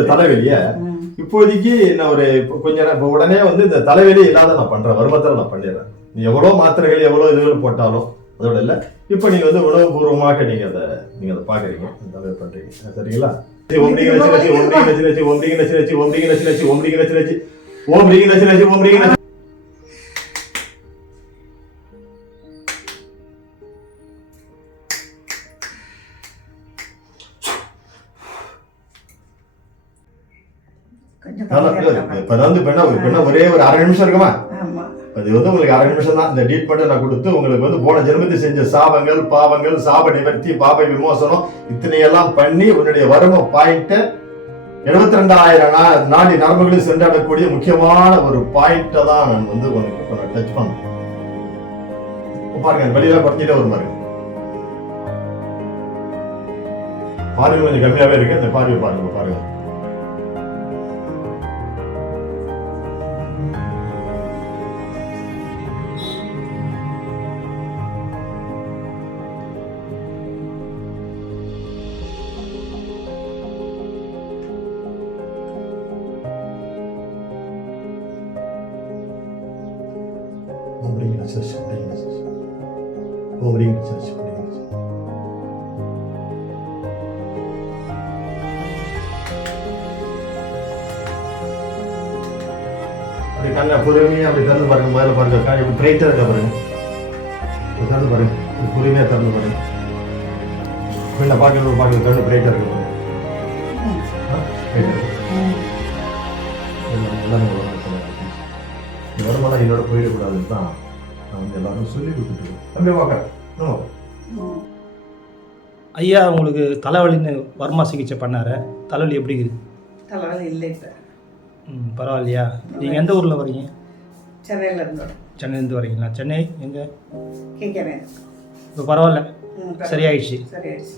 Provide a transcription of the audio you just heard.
இந்த தலைவலிய. இப்போதைக்கு நான் ஒரு கொஞ்ச நேரம் இப்போ உடனே வந்து இந்த தலைவலி இல்லாத நான் பண்றேன் வருமத்தில் நான் பண்ணிடுறேன். நீ எவ்வளோ மாத்திரைகள் எவ்வளோ இதுகள் போட்டாலும் அதோட இல்லை. இப்போ நீங்க வந்து உணவுபூர்வமாக நீங்க அதை நீங்க அதை பாக்குறீங்க இந்த பண்றீங்க. சரிங்களா? ஓம் ரீங்க நச்சி நச்சி ஓம் ரீங்க நச்சி நச்சி ஓம் ரீங்க நச்சி நச்சி ஓம் ரீங்க ஓம் ரீங்க இப்ப வந்து பெண்ணா ஒரு பெண்ணா ஒரே ஒரு அரை நிமிஷம் இருக்குமா? அது வந்து உங்களுக்கு அரை நிமிஷம் தான். இந்த ட்ரீட்மெண்ட்டை நான் கொடுத்து உங்களுக்கு வந்து போன ஜென்மத்தில் செஞ்ச சாபங்கள் பாவங்கள் சாப நிவர்த்தி பாப விமோசனம் இத்தனையெல்லாம் பண்ணி உன்னுடைய வரும பாயிண்ட்டை எழுபத்தி ரெண்டாயிரம் நாடி நரம்புகளில் சென்றடக்கூடிய முக்கியமான ஒரு பாயிண்ட்டை தான் நான் வந்து உனக்கு இப்போ நான் டச் பண்ணேன் இப்ப பாருங்க வெளியில குறைஞ்சிட்டே ஒரு பாருங்க பார்வை கொஞ்சம் கம்மியாவே இருக்கு. அந்த பார்வை பாருங்க பாருங்க. நச்சரிச்சு ஓம் ரீங் நச்சரிச்சு ஓம் ரீங் நச்சரிச்சு அப்படி கண்ணை பொறுமையா அப்படி திறந்து பாருங்க முதல்ல பாருங்க கண்ணு இப்படி பிரைட்டா இருக்க பாருங்க. திறந்து பாருங்க இப்படி பொறுமையா திறந்து பாருங்க. பின்ன பார்க்கணும் பார்க்கணும் கண்ணு பிரைட்டா இருக்கு பாருங்க. எல்லாம் வருமானம் என்னோட போயிடக்கூடாதுன்னு தான் நான் வந்து எல்லாரும் சொல்லி கொடுத்துட்டு அப்படியே பார்க்குறேன். ஐயா உங்களுக்கு தலைவலின்னு வர்மா சிகிச்சை பண்ணாரு? தலைவலி எப்படி இருக்குது தலைவலி இல்லை இப்போ. ம் பரவாயில்லையா? நீங்கள் எந்த ஊரில் வரீங்க? சென்னையில் இருந்தோம் சென்னையிலேருந்து வரீங்களா? சென்னை எங்கே? கேட்குறேன் இப்போ பரவாயில்ல. சரியாயிடுச்சு. சரியாயிடுச்சு.